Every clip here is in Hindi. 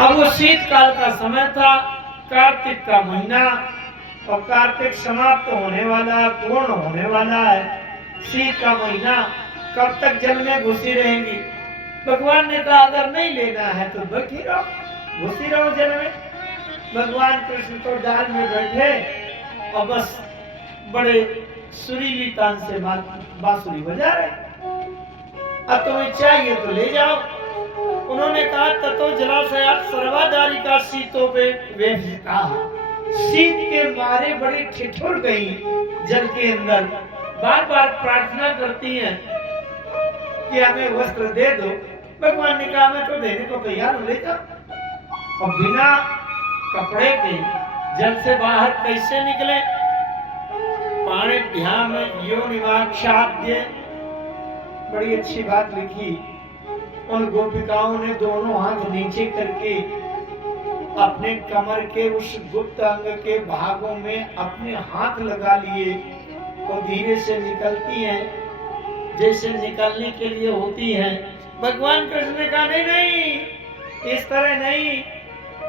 अब वो शीतकाल का समय था, कार्तिक का महीना, और कार्तिक समाप्त होने वाला, पूर्ण होने वाला है। शीत का महीना, कब तक जल में घुसी रहेंगी? भगवान ने कहा अगर नहीं लेना है तो बैठी रहो, घुसी रहो जल में। भगवान कृष्ण तो डाल में बैठे और बस बड़े सुरीली तान से बांसुरी बजा रहे। अब तुम्हें चाहिए तो ले जाओ। उन्होंने कहा ततो जलाशयात सर्वाधारी का शीतों पे वेशिता। शीत के मारे बड़ी ठिठुर गई जल के अंदर, बार बार प्रार्थना करती हैं कि हमें वस्त्र दे दो। भगवान ने कहा मैं तो देने को तैयार हूं, ले जाओ। और बिना कपड़े के जल से बाहर कैसे निकले? पाणिभ्याम योनिवाक्षाद्य, बड़ी अच्छी बात लिखी। उन गोपिकाओं ने दोनों हाथ नीचे करके अपने कमर के उस गुप्त अंग के भागों में अपने हाथ लगा लिए और धीरे से निकलती हैं जैसे निकलने के लिए होती हैं। भगवान कृष्ण ने कहा नहीं नहीं, इस तरह नहीं,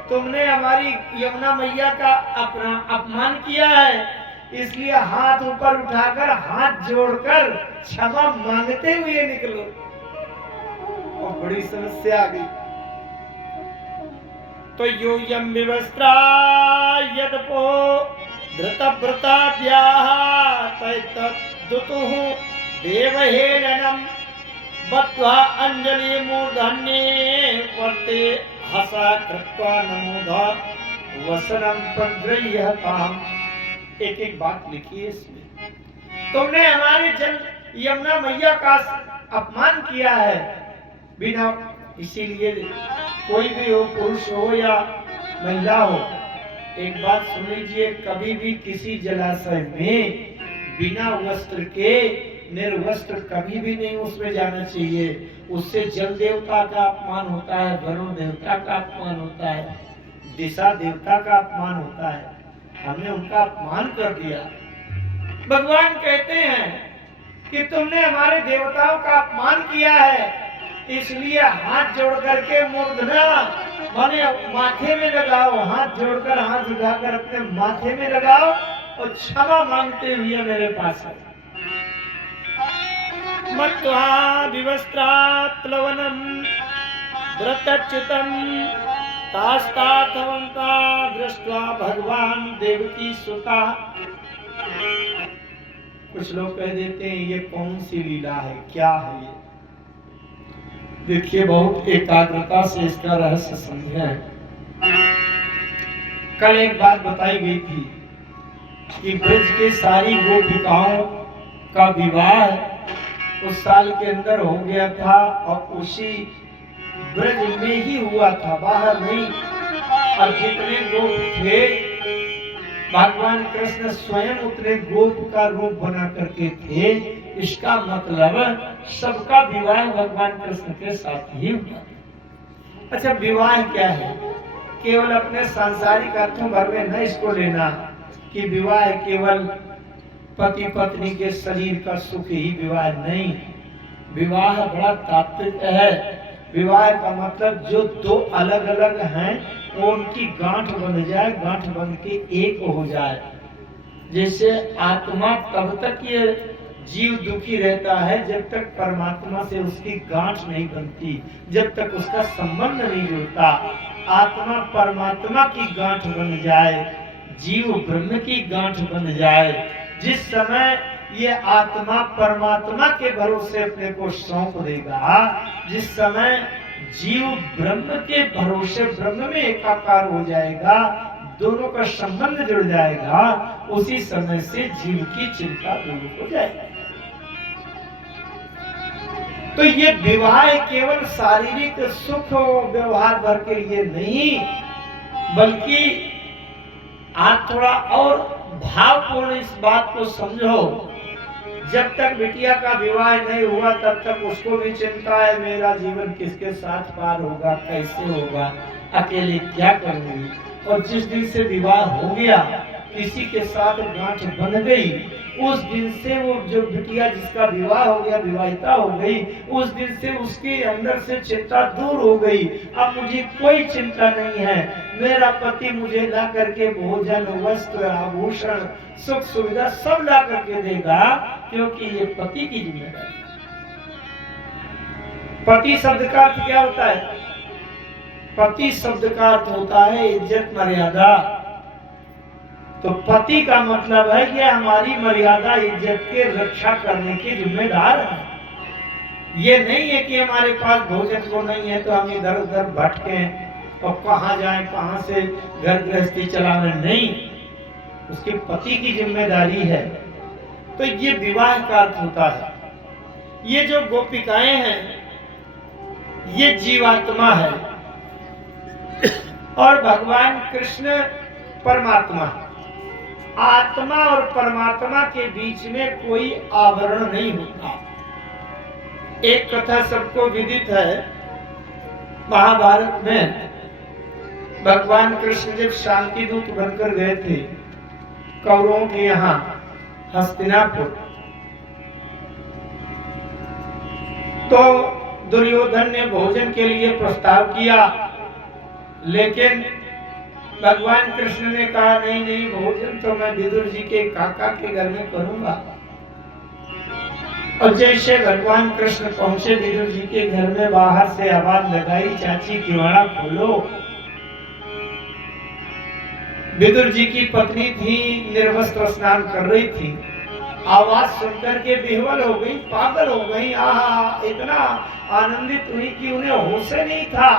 तुमने हमारी यमुना मैया का अपना अपमान किया है, इसलिए हाथ ऊपर उठाकर हाथ जोड़कर क्षमा मांगते हुए निकलो। और बड़ी समस्या आ गई। तो यूयम विवस्त्रा यदपो धृतव्रताभ्याः तैतद्दुतुः देवहेलनम बद्ध्वा अंजलि मूर्धन्ये वर्ते हसा कृत्वा नमोधा वसनम प्रगृह्यताम्। एक एक बात लिखी है इसमें। तुमने हमारे जन यमुना मैया का अपमान किया है बिना, इसीलिए कोई भी हो, पुरुष हो या महिला हो, एक बात सुन लीजिए, कभी भी किसी जलाशय में बिना वस्त्र के, निर्वस्त्र कभी भी नहीं उसमें जाना चाहिए। उससे जल देवता का अपमान होता है, वरुण देवता का अपमान होता है, दिशा देवता का अपमान होता है। हमने उनका अपमान कर दिया। भगवान कहते हैं कि तुमने हमारे देवताओं का अपमान किया है, इसलिए हाथ जोड़ करके मूर्धना माने माथे में लगाओ, हाथ जोड़कर हाथ उठाकर अपने माथे में लगाओ और क्षमा मांगते हुए मेरे पास आओ। मत्वा विवस्त्रात् प्लवनम व्रतच्युतम तास्ताथवंता दृष्ट्वा भगवान देवकी सुता। कुछ लोग कह देते हैं ये कौन सी लीला है, क्या है ये? देखिए बहुत एकाग्रता से इसका रहस्य समझें। कल एक बात बताई गई थी कि ब्रज के सारी गोपिकाओं का विवाह उस साल के अंदर हो गया था और उसी ब्रज में ही हुआ था, बाहर नहीं। और जितने गोप थे भगवान कृष्ण स्वयं उतने गोप का रूप बना करके थे। इसका मतलब सबका विवाह भगवान कृष्ण के साथ ही हुआ। अच्छा, विवाह क्या है? केवल अपने सांसारिक अर्थों भर में न इसको लेना कि विवाह केवल पति पत्नी के शरीर का सुख ही विवाह नहीं। विवाह बड़ा तात्विक है। विवाह का मतलब जो दो अलग अलग हैं वो उनकी गांठ बन जाए, गांठ बन के एक हो जाए। जैसे आत्मा तब तक ये जीव दुखी रहता है जब तक परमात्मा से उसकी गांठ नहीं बनती, जब तक उसका संबंध नहीं जुड़ता। आत्मा परमात्मा की गांठ बन जाए, जीव ब्रह्म की गांठ बन जाए, जिस समय ये आत्मा परमात्मा के भरोसे अपने को सौंप देगा, जिस समय जीव ब्रह्म के भरोसे ब्रह्म में एकाकार हो जाएगा, दोनों का संबंध जुड़ जाएगा, उसी समय से जीव की चिंता दूर हो जाएगी। तो ये विवाह केवल शारीरिक सुख व्यवहार भर के लिए नहीं, बल्कि आप थोड़ा और भावपूर्ण इस बात को समझो। जब तक बिटिया का विवाह नहीं हुआ तब तक उसको भी चिंता है मेरा जीवन किसके साथ पार होगा, कैसे होगा, अकेले क्या करूंगी। और जिस दिन से विवाह हो गया, किसी के साथ गांठ बन गई, उस दिन से वो जो बिटिया जिसका विवाह हो गया, विवाहिता हो गई, उस दिन से उसके अंदर से चिंता दूर हो गई। अब मुझे कोई चिंता नहीं है, मेरा पति मुझे ला करके भोजन, वस्त्र, आभूषण, सुख सुविधा सब ला करके देगा, क्योंकि ये पति की जिम्मेदारी। पति शब्द का अर्थ क्या होता है? पति शब्द का अर्थ होता है इज्जत, मर्यादा। तो पति का मतलब है कि हमारी मर्यादा, इज्जत के रक्षा करने के जिम्मेदार है। ये नहीं है कि हमारे पास भोजन को नहीं है तो हम इधर उधर भटके और कहाँ जाएं, कहाँ से घर गृहस्थी चलाने, नहीं, उसके पति की जिम्मेदारी है। तो ये विवाह का अर्थ होता है। ये जो गोपिकाएं हैं ये जीवात्मा है और भगवान कृष्ण परमात्मा। आत्मा और परमात्मा के बीच में कोई आवरण नहीं होता। एक कथा सबको विदित है, महाभारत में भगवान कृष्ण जब शांति दूत बनकर गए थे कौरवों के यहाँ हस्तिनापुर, तो दुर्योधन ने भोजन के लिए प्रस्ताव किया, लेकिन भगवान कृष्ण ने कहा नहीं नहीं, भोजन तो मैं विदुर जी के काका के घर में करूंगा। और जैसे भगवान कृष्ण पहुंचे विदुर जी के घर में, बाहर से आवाज लगाई, चाची किवाड़ा खोलो। विदुर जी की पत्नी थी, निर्वस्त्र स्नान कर रही थी। आवाज सुनकर के विह्वल हो गई, पागल हो गई। आहा, इतना आनंदित हुई कि उन्हें होश नहीं था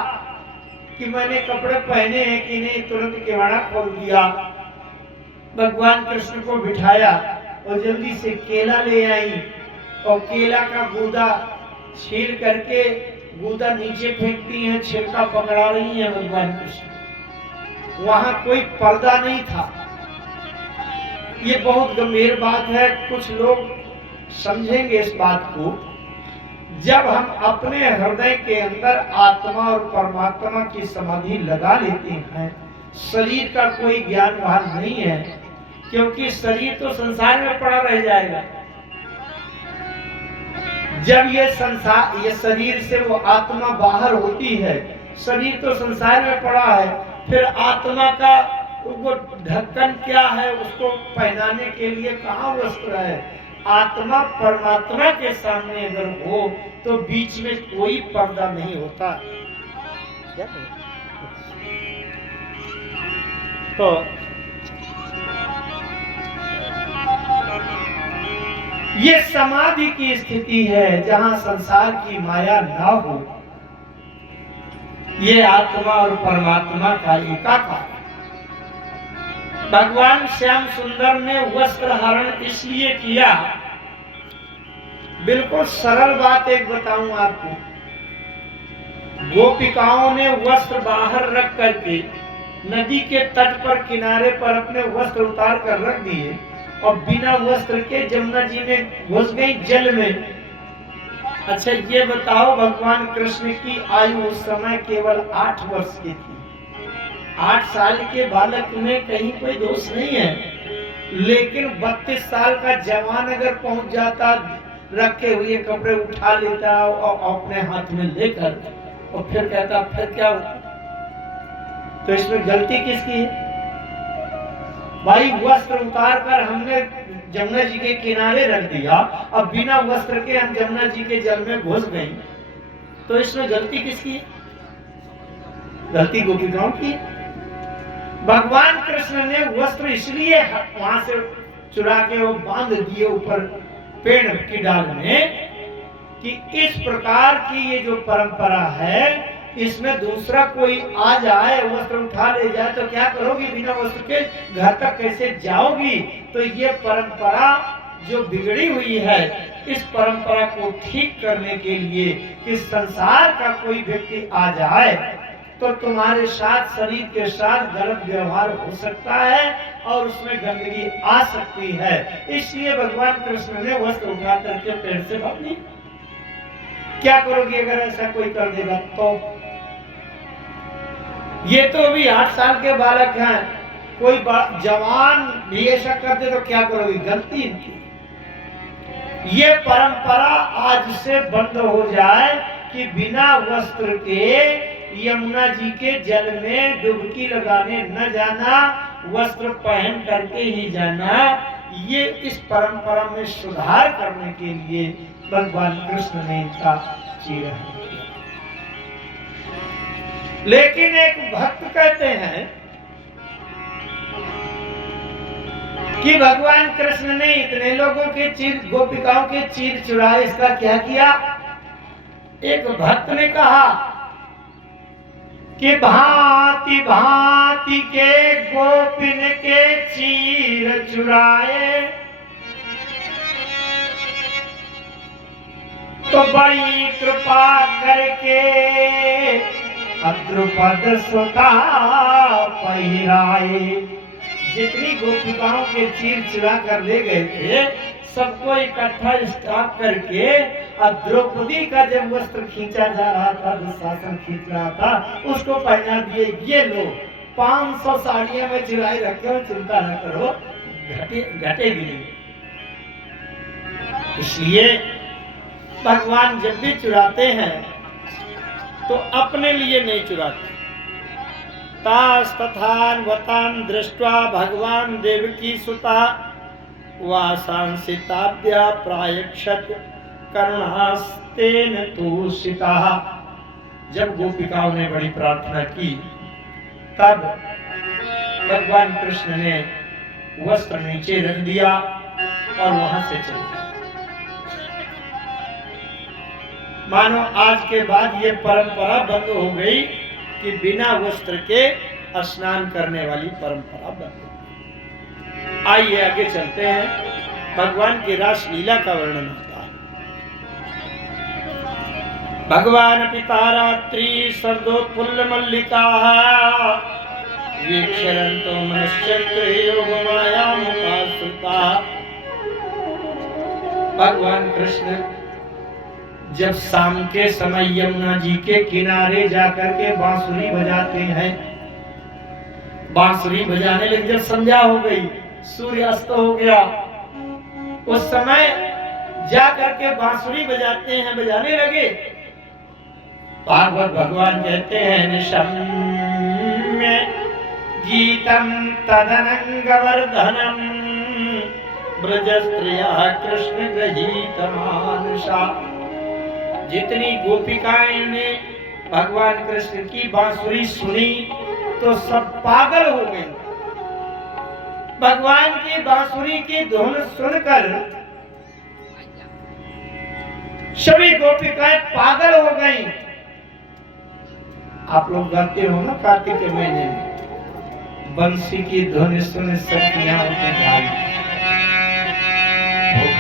कि मैंने कपड़े पहने हैं कि नहीं। तुरंत किवाड़ा खोल दिया, भगवान कृष्ण को बिठाया और जल्दी से केला ले आई और केला का गूदा छील करके गूदा नीचे फेंकती हैं, छिलका पकड़ा रही हैं भगवान कृष्ण। वहां कोई पर्दा नहीं था। ये बहुत गंभीर बात है, कुछ लोग समझेंगे इस बात को। जब हम अपने हृदय के अंदर आत्मा और परमात्मा की समाधि लगा लेते हैं, शरीर का कोई ज्ञान भान नहीं है, क्योंकि शरीर तो संसार में पड़ा रह जाएगा। जब ये शरीर से वो आत्मा बाहर होती है, शरीर तो संसार में पड़ा है, फिर आत्मा का वो ढक्कन क्या है, उसको पहनाने के लिए कहाँ वस्त्र है। आत्मा परमात्मा के सामने अगर हो तो बीच में कोई पर्दा नहीं होता। तो ये समाधि की स्थिति है जहां संसार की माया ना हो। ये आत्मा और परमात्मा का एकाकार। भगवान श्याम सुंदर ने वस्त्र हरण इसलिए किया, बिल्कुल सरल बात एक बताऊं आपको। गोपिकाओं ने वस्त्र बाहर रख करके नदी के तट पर किनारे पर अपने वस्त्र उतार कर रख दिए और बिना वस्त्र के जमुना जी में घुस गई जल में। अच्छा ये बताओ, भगवान कृष्ण की आयु उस समय केवल 8 वर्ष की थी। 8 साल के बालक में कहीं कोई दोष नहीं है, लेकिन 32 साल का जवान अगर पहुंच जाता, रखे हुए कपड़े उठा लेता और अपने हाथ में लेकर और फिर कहता फिर क्या होता, तो इसमें गलती किसकी है? भाई वस्त्र उतार कर हमने जमुना जी के किनारे रख दिया, अब बिना वस्त्र के हम जमुना जी के जल में घुस गए, तो इसमें गलती किसकी है? गलती गोपिकाओं की है। भगवान कृष्ण ने वस्त्र इसलिए वहां से चुरा के वो बांध दिए ऊपर पेड़ की डाल में कि इस प्रकार की ये जो परंपरा है, इसमें दूसरा कोई आ जाए, वस्त्र उठा ले जाए तो क्या करोगी? बिना वस्त्र के घर तक कैसे जाओगी? तो ये परंपरा जो बिगड़ी हुई है, इस परंपरा को ठीक करने के लिए कि संसार का कोई व्यक्ति आ जाए तो तुम्हारे साथ, शरीर के साथ गलत व्यवहार हो सकता है और उसमें गंदगी आ सकती है। इसलिए भगवान कृष्ण ने वस्त्र उठा करके पेड़ से बांध ली। क्या करोगे अगर ऐसा कोई कर देगा तो? ये तो अभी 8 साल के बालक हैं, कोई जवान भी ऐसा करते तो क्या करोगे, गलती थी। ये परंपरा आज से बंद हो जाए कि बिना वस्त्र के यमुना जी के जल में डुबकी लगाने न जाना, वस्त्र पहन करके ही जाना। ये इस परंपरा में सुधार करने के लिए भगवान कृष्ण ने इनका चीरहरण किया। लेकिन एक भक्त कहते हैं कि भगवान कृष्ण ने इतने लोगों के चीर, गोपिकाओं के चीर चुराए, इसका क्या किया? एक भक्त ने कहा कि भांति भांति के गोपिन के चीर चुराए, तो बड़ी कृपा करके द्रुपद सुता पहिराए। जितनी गोपिकाओं के चीर चुरा कर ले गए थे, सबको इकट्ठा स्टॉप करके द्रौपदी का जब वस्त्र खींचा जा रहा था, दुशासन खींच रहा था, उसको पहना दिए। ये लो 500 साड़ियां में चुराई रखे हो, चिंता न करो, घटेगी नहीं। इसलिए भगवान जब भी चुराते हैं तो अपने लिए नहीं चुराते। तास तथान वतान दृष्ट्वा भगवान देवकी सुता वासांसिताभ्या प्रायक्षत करुणास्तेन तूषिता। जब गोपिकाओं ने बड़ी प्रार्थना की, तब भगवान कृष्ण ने वस्त्र नीचे रख दिया और वहां से चले गए। मानो आज के बाद ये परंपरा बंद हो गई कि बिना वस्त्र के स्नान करने वाली परंपरा बंद हो गई। आइए आगे चलते हैं, भगवान की रास लीला का वर्णन होता है। भगवान पिता रात्रि सर्दोत्फुल्ल मल्लिका वीक्षरन्तो मनश्चक्रे योगमायामुपाश्रिता। भगवान कृष्ण जब शाम के समय यमुना जी के किनारे जाकर के बांसुरी बजाते हैं, बांसुरी बजाने लगे। जब संध्या हो गई, सूर्य अस्त हो गया, उस समय जाकर के बांसुरी बजाते हैं, बजाने लगे। भागवत भगवान कहते हैं निशम्य गीतम तदनंगवर्धनम ब्रज स्त्रिया कृष्ण गृहीत मानसा। जितनी गोपिकाएं ने भगवान कृष्ण की बांसुरी सुनी तो सब पागल हो गए। भगवान की बांसुरी की धुन सुनकर सभी गोपिकाएं पागल हो गईं। आप लोग गाते हो ना कार्तिक के महीने में, बंसी की धुन सुन सखियां उठी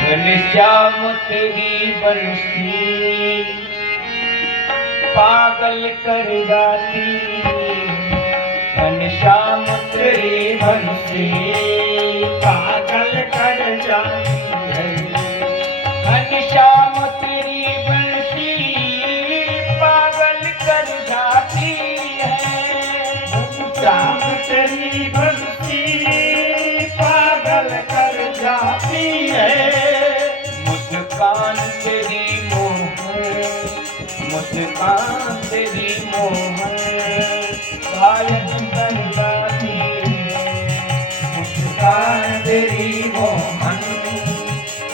घनश्याम तेरी बंसी पागल कर जाती, घनश्याम तेरी बंसी पागल कर जाती है। घनश्याम तेरी बंसी पागल कर जाती है। घनश्याम तेरी बंसी पागल कर जाती है। मुस्कान तेरी मोहन, मुस्कान तेरी मोहन घायल कर जाती है। मुस्कान तेरी मोहन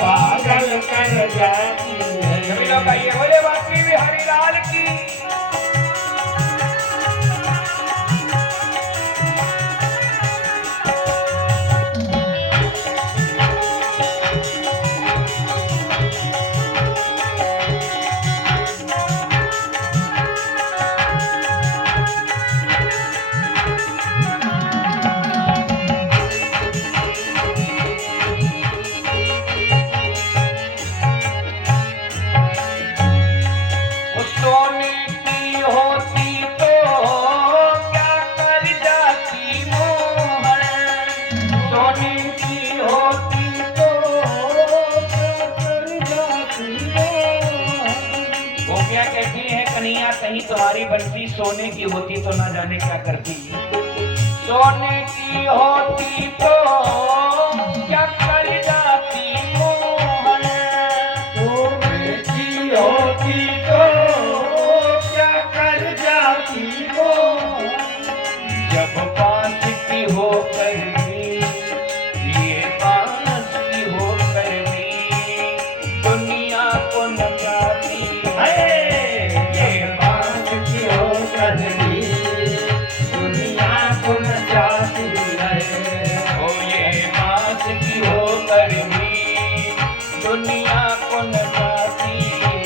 पागल कर जाती है। सभी लोग आइए, बोले बाकी बिहारी लाल की। कहीं तुम्हारी बंसी सोने की होती तो ना जाने क्या करती। सोने की होती तो क्या कर जाती मोहन। सोने की होती तो क्या कर जाती मोहन। जब बांस की होकर भी, ये बांस की होकर भी दुनिया को नचाती है। ये बात की होकर भी दुनिया को नचाती है। ओ ये बांस की होकर भी दुनिया को नचाती है।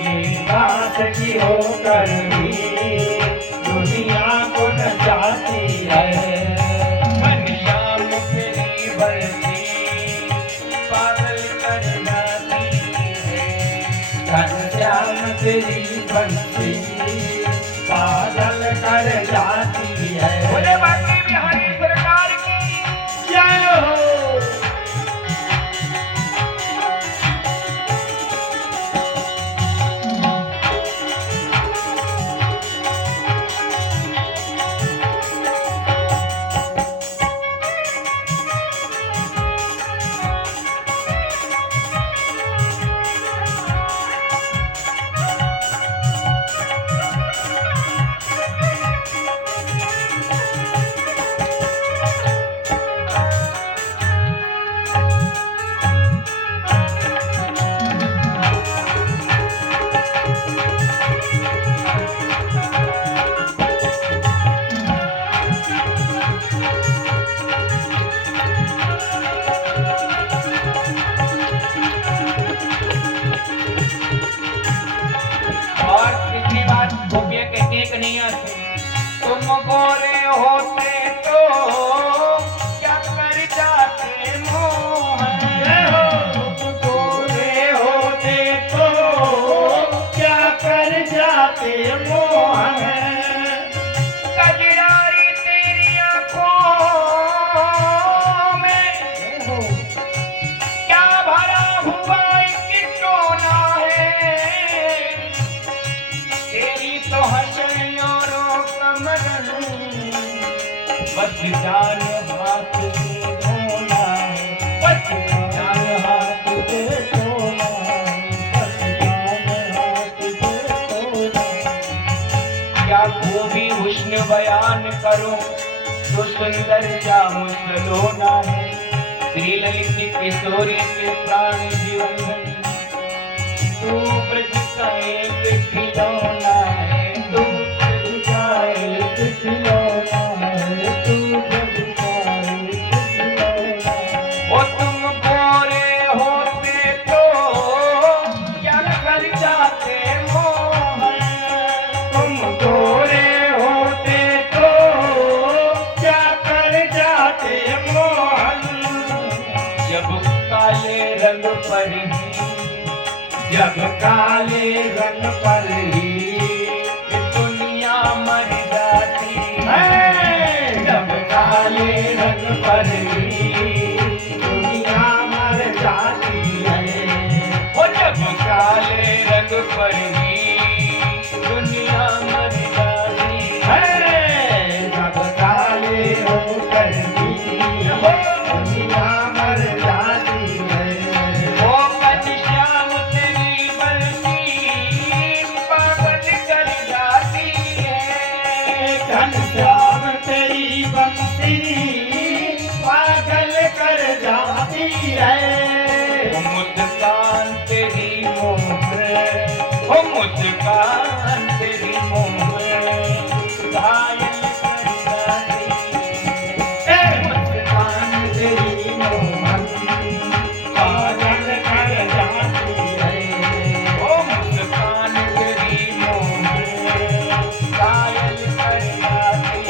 ये बात की होकर भी दुनिया को नचाती है। घनश्याम तेरी बरसी पागल कर जाती है। घनश्याम तेरी बंसी पागल कर जाती है। बोले बाकी बिहारी सरकार की जय हो। और तीसरी बात गोपियां कहती है कन्हैया से, तुम गोरे होते तो क्या कर जाते मोहन। जय हो। तुम गोरे होते तो क्या कर जाते मोहन। कजरारी तेरी आंखों में क्या भरा हुआ एक टोना है। तेरी तो हंसी और कमर बस जान हाथ से धोना है। बस जान हाथ से धोना है। बस जान हाथ से धोना है। क्या खूबी हुस्न बयान करूं तो सुंदर जा मुसलोना है। श्री ललित किशोरी के प्राण जीवन धनी तू ब्रज का एक खिलौना है। तू ब्रज का एक खिलौना है। तू ब्रज का एक खिलौना है। ओ तुम गोरे होते तो क्या कर जाते मोहन। तुम गोरे होते तो क्या कर जाते मोहन। जब काले रंग पर ही, जब काले रंग पर ही दुनिया मर जाती है। जब काले रंग पर ही दुनिया मर जाती है। ओ जब काले रंग पर ही दुनिया मर जाती है। जब काले होकर भी दुनिया मर जाती है। ओ घनश्याम तेरी बरसी पागल कर जाती है। घनश्याम तेरी बंसी पागल कर जाती है। ओ मुस्कान तेरी मोहर, ओ मुस्कान तेरी मोहर घायल कर जाती है। मुस्कान तेरी मोहन पागल कर जाती है। ओ मुस्कान तेरी मोहर घायल कर जाती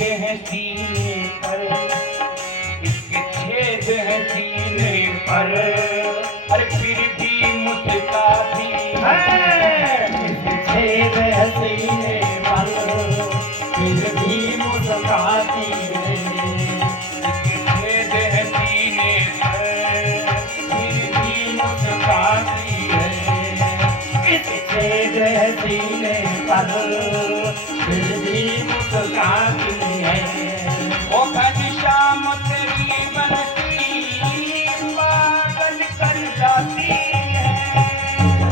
छेद है सीने पर, इसके छेद है सीने पर, अरे फिर भी मुस्कुराती है। इसके छेद है सीने पर, फिर भी मुस्कुराती है। इसके छेद है सीने पर, फिर भी मुस्कुराती है। इसके छेद है सीने पर, फिर भी मुस्कुराती है। ओ घनश्याम तेरी बंसी पागल कर जाती है।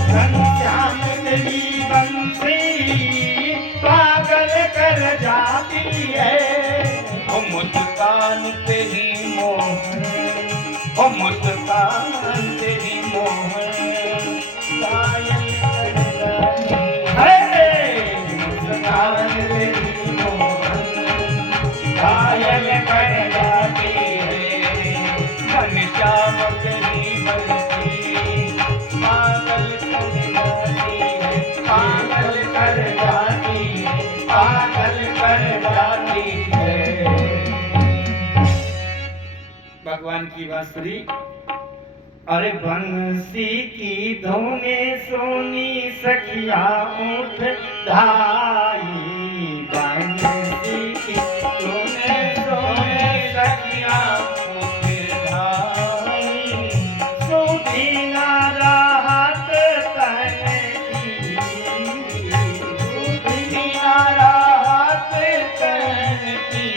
घनश्याम तेरी बंसी पागल कर जाती है। ओ मुस्कान तेरी मोहन, ओ मुस्कान तेरी मोहन घायल कर जाती है। मुस्कान तेरी मोहन घायल कर जाती है। घनश्याम तेरी बंसी पागल कर जाती है, पागल कर जाती है, पागल कर जाती है। भगवान की बांसुरी। अरे बंसी की धुने सोनी सखिया उठ धाई। बंसी की धुने सोनी सखिया उठ धाई। सुधी ना राहत तन की, सुधी ना राहत तन की।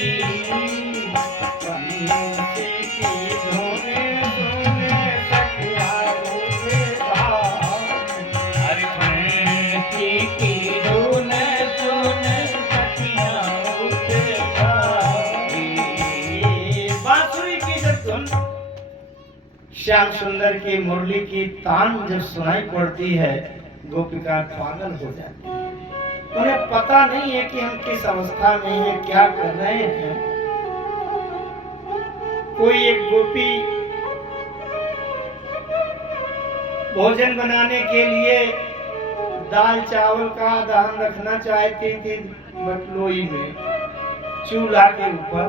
बंसी की धुने सोनी सखिया उठ धाई। हर बंसी की धुन सुन सखियाँ उठ जाती। बांसुरी की जब धुन श्याम सुंदर की मुरली की तान जब सुनाई पड़ती है, गोपिका पागल हो जाती है। उन्हें पता नहीं है कि हम किस अवस्था में हैं, क्या कर रहे हैं। कोई एक गोपी भोजन बनाने के लिए दाल चावल का दहन रखना चाहती थी बटलोई में, चूल्हा के ऊपर।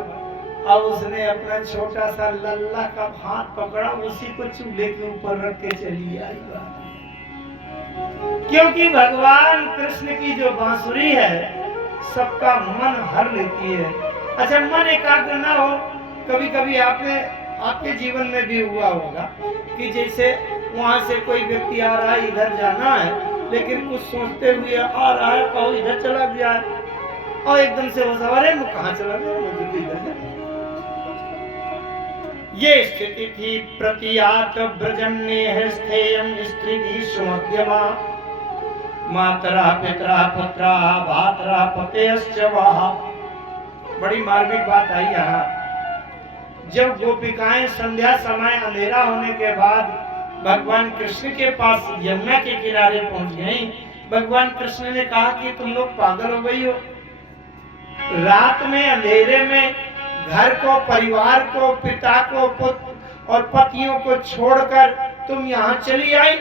अब उसने अपना छोटा सा लल्ला का हाथ पकड़ा, उसी को चूल्हे के ऊपर रख के चली आई। क्योंकि भगवान कृष्ण की जो बांसुरी है सबका मन हर लेती है। अच्छा, मन एकाग्र ना हो, कभी कभी आपके जीवन में भी हुआ होगा कि जैसे वहां से कोई व्यक्ति आ रहा है, इधर जाना है, लेकिन कुछ सोचते हुए आ रहा है, कहो इधर चला गया है, और एकदम से वो सवारे में कहाँ चला गया, मुझे तो इधर जाना। ये स्थिति थी। प्रतियात ब्रजन्ये स्थेयं स्त्रीभिः सुमध्यमा। मातरा पितरा पुत्रा भातरा पतेश्च वः। बड़ी मार्मिक बात आई यहाँ। जब गोपिकाएं संध्या समय अंधेरा होने के बाद भगवान कृष्ण के पास यमुना के किनारे पहुंच गई, भगवान कृष्ण ने कहा कि तुम लोग पागल हो गई हो। रात में अंधेरे में घर को, परिवार को, पिता को, पुत्र और पतियों को छोड़कर तुम यहाँ चली आई,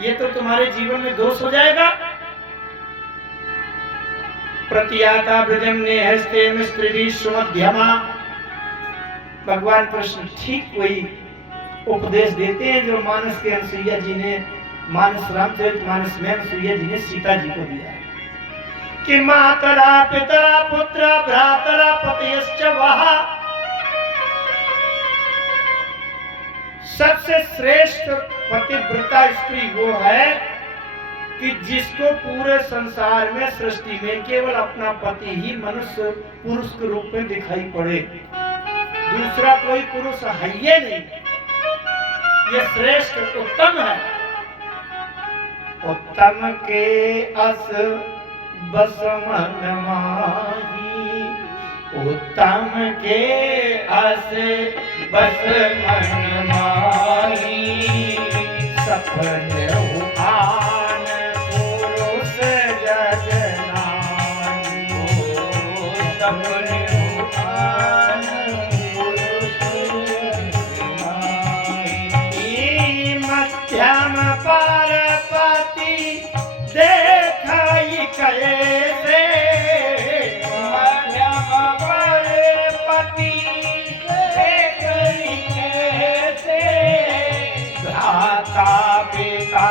ये तो तुम्हारे जीवन में दोष हो जाएगा। प्रतियाता ब्रजन्ये हस्ते स्त्रीभिः सुमध्यमा। भगवान कृष्ण ठीक वही उपदेश देते हैं जो मानस के अनसुईया जी ने, मानस रामचरितमानस में अनसुईया जी ने सीता जी को दिया है कि मातरा पितरा पुत्र भ्रातरा पतिश्च वः। सबसे श्रेष्ठ पतिव्रता स्त्री वो है कि जिसको पूरे संसार में, सृष्टि में केवल अपना पति ही मनुष्य पुरुष के रूप में दिखाई पड़े, दूसरा कोई पुरुष है ही नहीं। ये श्रेष्ठ उत्तम है। उत्तम के अस बस मन माही। उत्तम के अस बस मन माही। सफल आन पुरुष जगनानी। सफल आन पुरुष जगनानी। मध्यम पारपति देखाई कैसे। मध्यम भ्राता पिता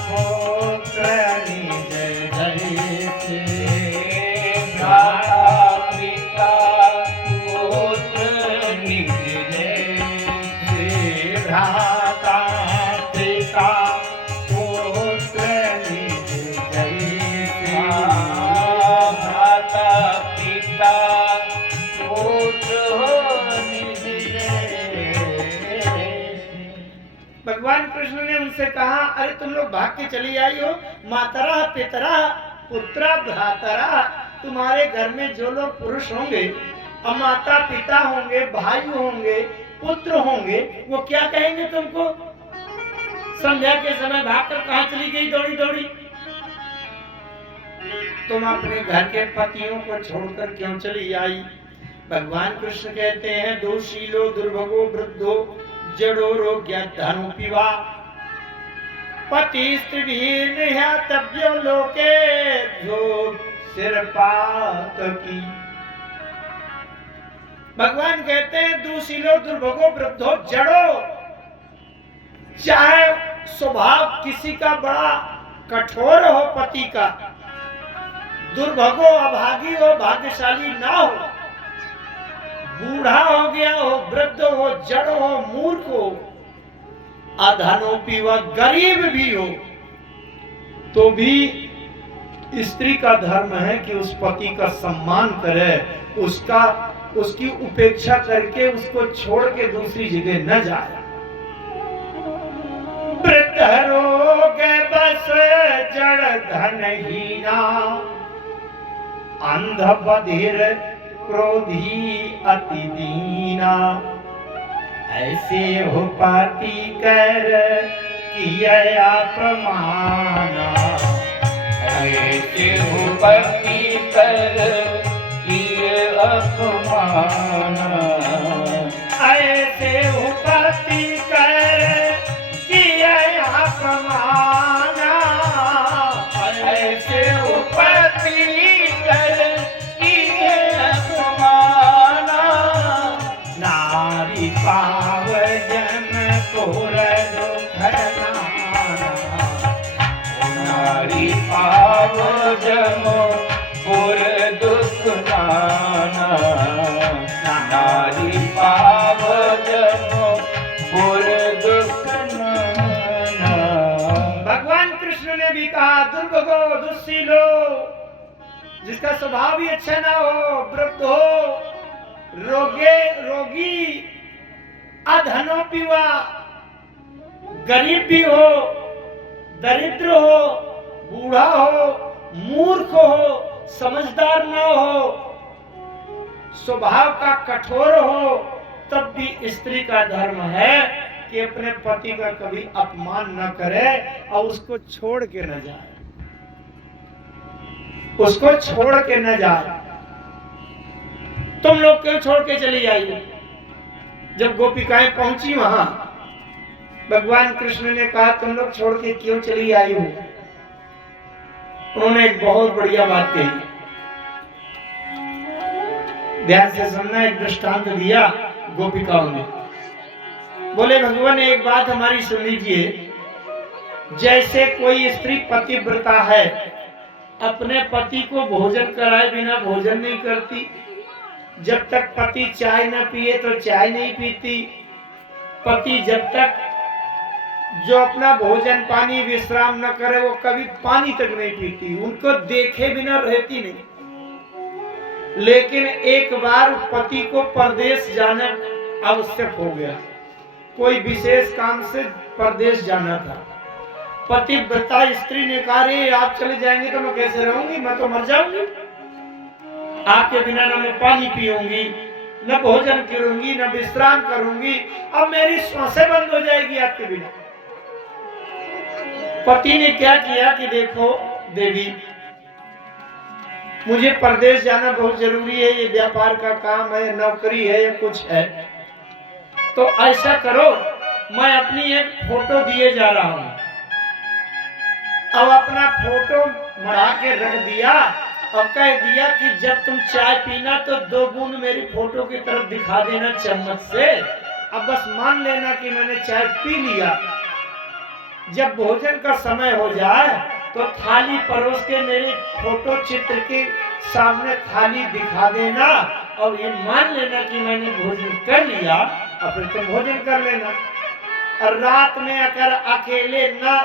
पुत्र निज जैसे भ्राता पिता पुत्र निज जैसे भ्राता पिता पुत्र निज जैसे भ्राता पिता पुत्र निज जैसे। भगवान कृष्ण ने उनसे कहा, अरे तुम लोग भाग के चली आई हो, मातरा पितरा पुत्रा भ्रातरा, तुम्हारे घर में जो लोग पुरुष होंगे और माता पिता होंगे, भाई होंगे, पुत्र होंगे, वो क्या कहेंगे तुमको? संध्या के समय भागकर कहाँ चली गई दौड़ी दौड़ी? तुम अपने घर के पतियों को छोड़कर क्यों चली आई? भगवान कृष्ण कहते हैं, दोषीलो दुर्भगो वृद्धो जड़ो रोग्य धनु पिवा पति स्त्री तब्यो लोके जो सिरपात की। भगवान कहते हैं, दुशीलो दुर्भगो वृद्धो जड़ो, चाहे स्वभाव किसी का बड़ा कठोर हो पति का, दुर्भगो अभागी हो, भाग्यशाली ना हो, बूढ़ा हो गया हो, वृद्ध हो, जड़ हो, मूर्ख हो, अधनोपी व गरीब भी हो, तो भी स्त्री का धर्म है कि उस पति का सम्मान करे, उसकी उपेक्षा करके उसको छोड़ के दूसरी जगह न जाए। वृद्ध रोग बस जड़ धनहीना, अंध बधिर क्रोधी अति दीना, ऐसे हो पाती कर किया प्रमाना, ऐसे हो पति कर किए अपमाना, ऐसे हो पाती कर किया प्रमाना, ऐसे हो पति कर किए अपमाना, नारी पाव जन तोर दुखनाना, नारी पाव जमो पुर दुख नाना, नारी पाव जमो पुर दुख नाना। भगवान कृष्ण ने भी कहा, दुर्भगो दुस्सीलो, जिसका स्वभाव भी अच्छा ना हो, वृद्ध हो, रोगी, अधनोपी वा, गरीब भी हो, दरिद्र हो, बूढ़ा हो, मूर्ख हो, समझदार न हो, स्वभाव का कठोर हो, तब भी स्त्री का धर्म है कि अपने पति का कभी अपमान न करे और उसको छोड़ के न जाए, उसको छोड़ के न जाए। तुम लोग क्यों छोड़ के चली आई? जब गोपिकाएं पहुंची वहां, भगवान कृष्ण ने कहा, तुम लोग छोड़ के क्यों चली आई हो? उन्होंने एक बहुत बढ़िया बात कही, ध्यान से सुनना। एक दृष्टांत दिया गोपिकाओं ने, बोले, भगवान एक बात हमारी सुन लीजिए, जैसे कोई स्त्री पतिव्रता है, अपने पति को भोजन कराए बिना भोजन नहीं करती, जब तक पति चाय न पिए तो चाय नहीं पीती, पति जब तक जो अपना भोजन पानी विश्राम न करे वो कभी पानी तक नहीं पीती, उनको देखे बिना रहती नहीं। लेकिन एक बार पति को परदेश जाना आवश्यक हो गया, कोई विशेष काम से परदेश जाना था। पतिव्रता स्त्री ने कहा, रे आप चले जाएंगे तो मैं कैसे रहूंगी, मैं तो मर जाऊंगी, आपके बिना न मैं पानी पीऊंगी, न भोजन करूंगी, न विश्राम करूंगी, अब मेरी सांसें बंद हो जाएगी आपके बिना। पति ने क्या किया कि देखो देवी, मुझे परदेश जाना बहुत जरूरी है, ये व्यापार का काम है, नौकरी है या कुछ है, तो ऐसा करो, मैं अपनी एक फोटो दिए जा रहा हूं। अब अपना फोटो मढ़ा के रख दिया और कह दिया कि जब तुम चाय पीना तो 2 बूंद मेरी फोटो की तरफ दिखा देना चम्मच से, अब बस मान लेना कि मैंने चाय पी लिया। जब भोजन का समय हो जाए तो थाली परोस के मेरे फोटो चित्र के सामने थाली दिखा देना और ये मान लेना कि मैंने भोजन कर लिया, और फिर तुम भोजन कर लेना। और रात में अगर अकेले न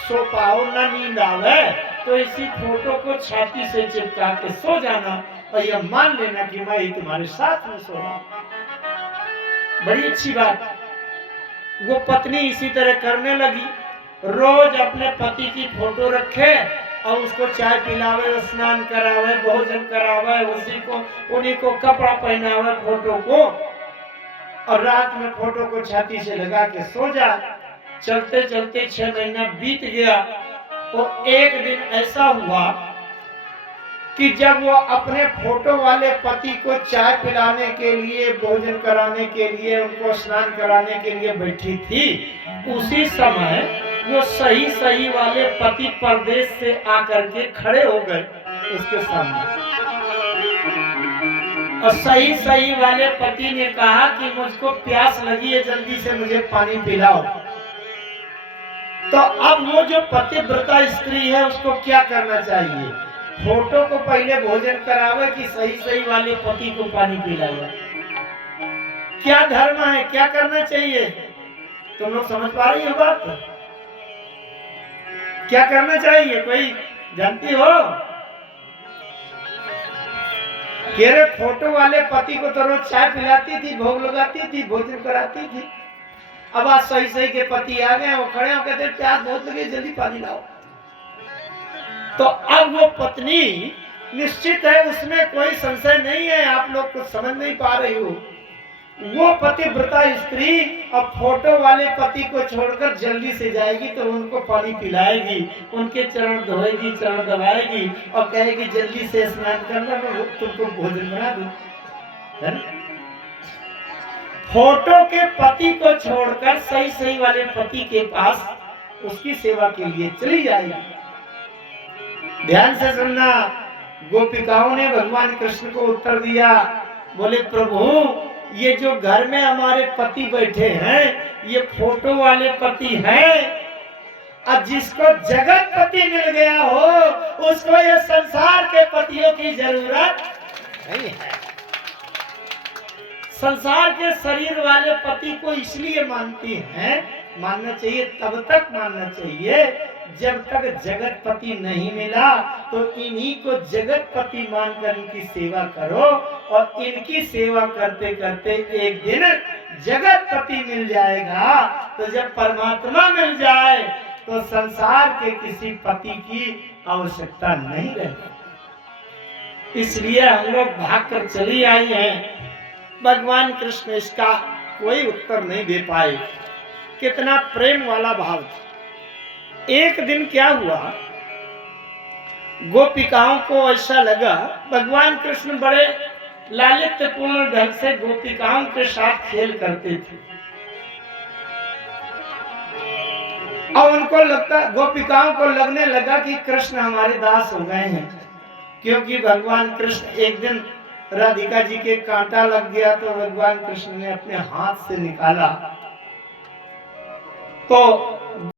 सो पाओ, न नींद आवे, तो इसी फोटो को छाती से चिपका के सो जाना और यह मान लेना कि मैं ही तुम्हारे साथ में सो रहा हूं। बड़ी अच्छी बात। वो पत्नी इसी तरह करने लगी। रोज अपने पति की फोटो रखे और उसको चाय पिलावे, स्नान करावे, भोजन करावे, उन्हीं को कपड़ा पहनावे फोटो को, और रात में फोटो को छाती से लगा के सो जा। चलते चलते 6 महीना बीत गया। तो एक दिन ऐसा हुआ कि जब वो अपने फोटो वाले पति को चाय पिलाने के लिए, भोजन कराने के लिए, उनको स्नान कराने के लिए बैठी थी, उसी समय वो सही वाले पति परदेश से आकर के खड़े हो गए उसके सामने। और सही वाले पति ने कहा कि मुझको प्यास लगी है, जल्दी से मुझे पानी पिलाओ। तो अब वो जो पतिव्रता स्त्री है उसको क्या करना चाहिए? फोटो को पहले भोजन करावे कि सही वाले पति को पानी पिलावे? क्या धर्म है, क्या करना चाहिए? तुम लोग समझ पा रही हो बात? क्या करना चाहिए, कोई जानती हो? तेरे फोटो वाले पति को तो रोज चाय पिलाती थी, भोग लगाती थी, भोजन कराती थी। अब आज सही के पति आ गए, वो खड़े हो कहते प्यास बहुत लगी, जल्दी पानी लाओ। तो अब वो पत्नी निश्चित है, उसमें कोई संशय नहीं है, आप लोग कुछ समझ नहीं पा रही हो। वो पतिव्रता स्त्री अब फोटो वाले पति को छोड़कर जल्दी से जाएगी तो उनको पानी पिलाएगी, उनके चरण धोएगी, चरण दबाएगी और कहेगी जल्दी से स्नान करना, मैं तुमको भोजन बना दूं। फोटो के पति को छोड़कर सही वाले पति के पास उसकी सेवा के लिए चली जाएगी। ध्यान से सुनना। गोपिकाओं ने भगवान कृष्ण को उत्तर दिया, बोले प्रभु, ये जो घर में हमारे पति बैठे हैं ये फोटो वाले पति हैं, अब जिसको जगत पति मिल गया हो उसको ये संसार के पतियों की जरूरत नहीं है। संसार के शरीर वाले पति को इसलिए मानती हैं, मानना चाहिए, तब तक मानना चाहिए जब तक जगत पति नहीं मिला, तो इन्हीं को जगत पति मानकर इनकी सेवा करो, और इनकी सेवा करते करते एक दिन जगत पति मिल जाएगा। तो जब परमात्मा मिल जाए तो संसार के किसी पति की आवश्यकता नहीं रहेगी। इसलिए हम लोग भागकर चली आई हैं। भगवान कृष्ण इसका कोई उत्तर नहीं दे पाए। कितना प्रेम वाला भाव था। एक दिन क्या हुआ, गोपिकाओं को ऐसा लगा, भगवान कृष्ण बड़े लालित्यपूर्ण ढंग से गोपिकाओं के साथ खेल करते थे, और उनको लगता, गोपिकाओं को लगने लगा कि कृष्ण हमारे दास हो गए हैं, क्योंकि भगवान कृष्ण एक दिन राधिका जी के कांटा लग गया तो भगवान कृष्ण ने अपने हाथ से निकाला, तो